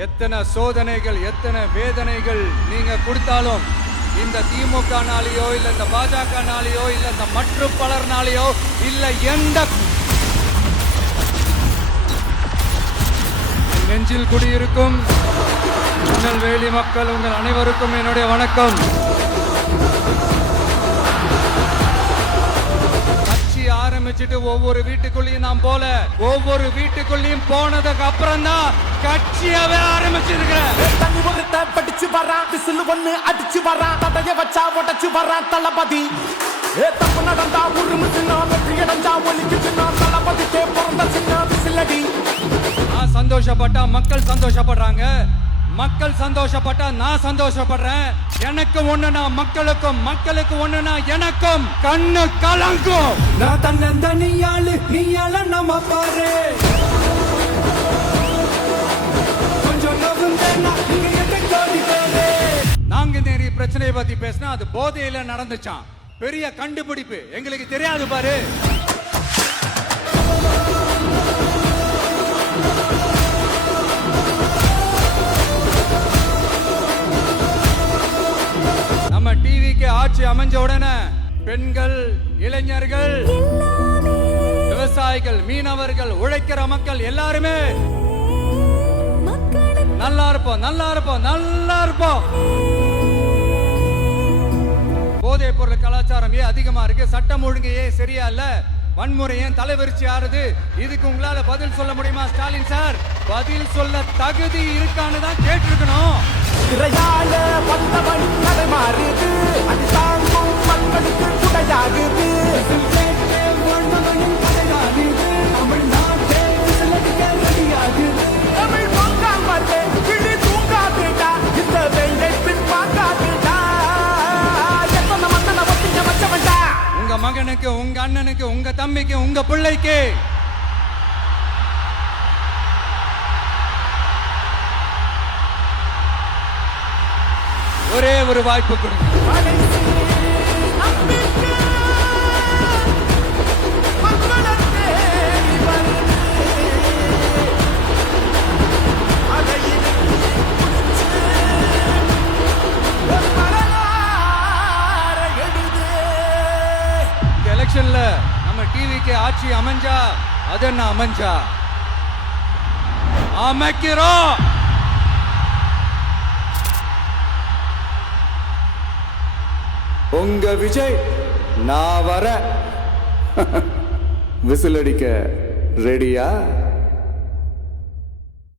எத்தனை சோதனைகள் எத்தனை வேதனைகள் நீங்க கொடுத்தாலும் இந்த திமுக நாளையோ இல்ல இந்த பாஜக நாளையோ இல்ல இந்த மற்ற பலர் நாளையோ இல்ல எந்த நெஞ்சில் குடியிருக்கும் திருநெல்வேலி மக்கள் உங்கள் அனைவருக்கும் என்னுடைய வணக்கம். கட்சி ஆரம்பிச்சுட்டு ஒவ்வொரு வீட்டுக்குள்ளேயும் நான் போல ஒவ்வொரு வீட்டுக்குள்ளேயும் போனதுக்கு அப்புறம் தான் கட்சியாவே ஆரம்பிச்சிருக்கிறேன். படிச்சு வரான் விசில் ஒண்ணு அடிச்சு வரான் தடைய வச்சா உடச்சு வரான் தளபதி. தப்பு நடந்தா உருமு சின்ன வெற்றி அடைஞ்சா ஒலிக்கு சின்ன தளபதிக்கே பிறந்த சின்ன விசிலடி. நான் சந்தோஷப்பட்டா மக்கள் சந்தோஷப்படுறாங்க, மக்கள் சந்தோஷப்பட்டா நான் சந்தோஷப்படுறேன். எனக்கு ஒண்ணுனா மக்களுக்கும் மக்களுக்கு ஒண்ணுனா எனக்கும் கண்ணு கலங்கும். நான் தன்னந்தனியாளு நீயால நம்ம பாரு நாங்க நிறைய பிரச்சனையை பத்தி பேசினா அது போதையில நடந்துச்சான். பெரிய கண்டுபிடிப்பு எங்களுக்கு தெரியாது பாரு. நம்ம டிவிக்கு ஆட்சி அமைஞ்ச உடனே பெண்கள், இளைஞர்கள், விவசாயிகள், மீனவர்கள், உழைக்கிற மக்கள் எல்லாருமே நல்லா இருப்போம் நல்லா இருப்போம் நல்லா இருப்போம். போதைப் பொருள் கலாச்சாரம் ஏன் அதிகமா இருக்கு? சட்டம் ஒழுங்கு ஏன் சரியா இல்ல? வன்முறை ஏன் தலைவரிச்சு ஆறுது? இதுக்கு உங்களால பதில் சொல்ல முடியுமா ஸ்டாலின் சார்? பதில் சொல்ல தகுதி இருக்கான்னு தான் கேட்டிருக்கணும். திரையால வந்தவன் மாறுது அது தாங்கும் மக்களுக்கு குடையாகுது. தமிழ் பொங்காமலே கிளி தூங்காதுடா இந்த வெயிலை பின் பார்க்காதுடா. எத்தனை மன்னனை ஒட்டிய வச்சவன்டா. உங்க மகனுக்கு, உங்க அண்ணனுக்கு, உங்க தம்பிக்கு, உங்க பிள்ளைக்கு ஒரே ஒரு வாய்ப்பு கொடுங்க. எலெக்ஷன்ல நம்ம டிவிக்கு ஆட்சி அமைஞ்சா அது என்ன அமைஞ்சா அமைக்கிறோம். உங்க விஜய் நான் வர விசில் அடிக்க ரெடியா?